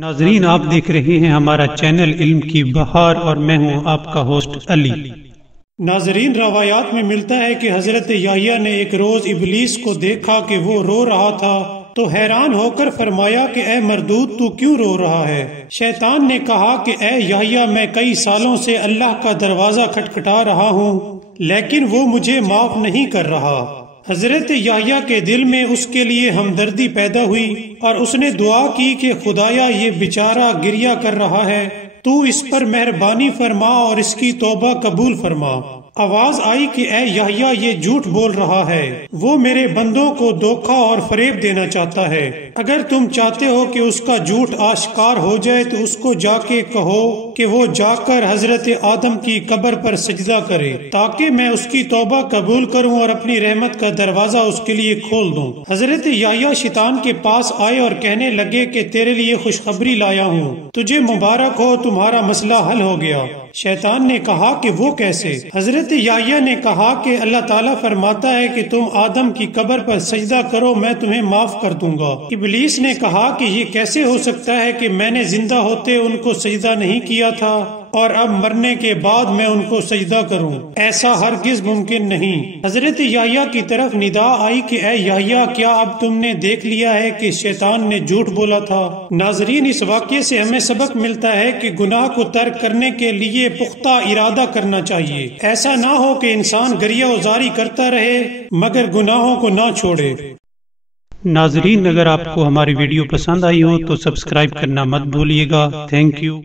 ناظرین، آپ دیکھ رہے ہیں ہمارا چینل علم کی بہار اور میں ہوں آپ کا ہوسٹ علی۔ ناظرین، روایات میں ملتا ہے کہ حضرت یحییٰ نے ایک روز ابلیس کو دیکھا کہ وہ رو رہا تھا تو حیران ہو کر فرمایا کہ اے مردود، تو کیوں رو رہا ہے؟ شیطان نے کہا کہ اے یحییٰ، میں کئی سالوں سے اللہ کا دروازہ کھٹکھٹا رہا ہوں لیکن وہ مجھے معاف نہیں کر رہا۔ حضرت یحییٰ کے دل میں اس کے لیے ہمدردی پیدا ہوئی اور اس نے دعا کی کہ خدایا، یہ بیچارہ گریہ کر رہا ہے، تو اس پر مہربانی فرما اور اس کی توبہ قبول فرما۔ آواز آئی کہ اے یحییٰ، یہ جھوٹ بول رہا ہے، وہ میرے بندوں کو دھوکہ اور فریب دینا چاہتا ہے۔ اگر تم چاہتے ہو کہ اس کا جھوٹ آشکار ہو جائے تو اس کو جا کے کہو کہ وہ جا کر حضرت آدم کی قبر پر سجدہ کرے تاکہ میں اس کی توبہ قبول کروں اور اپنی رحمت کا دروازہ اس کے لیے کھول دوں۔ حضرت یحییٰ شیطان کے پاس آئے اور کہنے لگے کہ تیرے لیے خوشخبری لایا ہوں، تجھے مبارک ہو، تمہارا مسئلہ حل ہو گیا۔ شیطان نے کہا کہ وہ کیسے؟ حضرت یحییٰ نے کہا کہ اللہ تعالیٰ فرماتا ہے کہ تم آدم کی قبر پر سجدہ کرو، میں تمہیں معاف کر دوں گا۔ ابلیس نے کہا کہ یہ کیسے ہو سکتا ہے کہ میں نے زندہ ہوتے ان کو سجدہ نہیں کیا تھا اور اب مرنے کے بعد میں ان کو سجدہ کروں؟ ایسا ہرگز ممکن نہیں۔ حضرت یحییٰ کی طرف ندا آئی کہ اے یحییٰ، کیا اب تم نے دیکھ لیا ہے کہ شیطان نے جھوٹ بولا تھا؟ ناظرین، اس واقعے سے ہمیں سبق ملتا ہے کہ گناہ کو ترک کرنے کے لیے پختہ ارادہ کرنا چاہیے۔ ایسا نہ ہو کہ انسان گریہ وزاری کرتا رہے مگر گناہوں کو نہ چھوڑے۔ ناظرین، اگر آپ کو ہماری ویڈیو پسند آئی ہو تو سبسکرائب کرنا مت بھولیے گا۔ Thank you.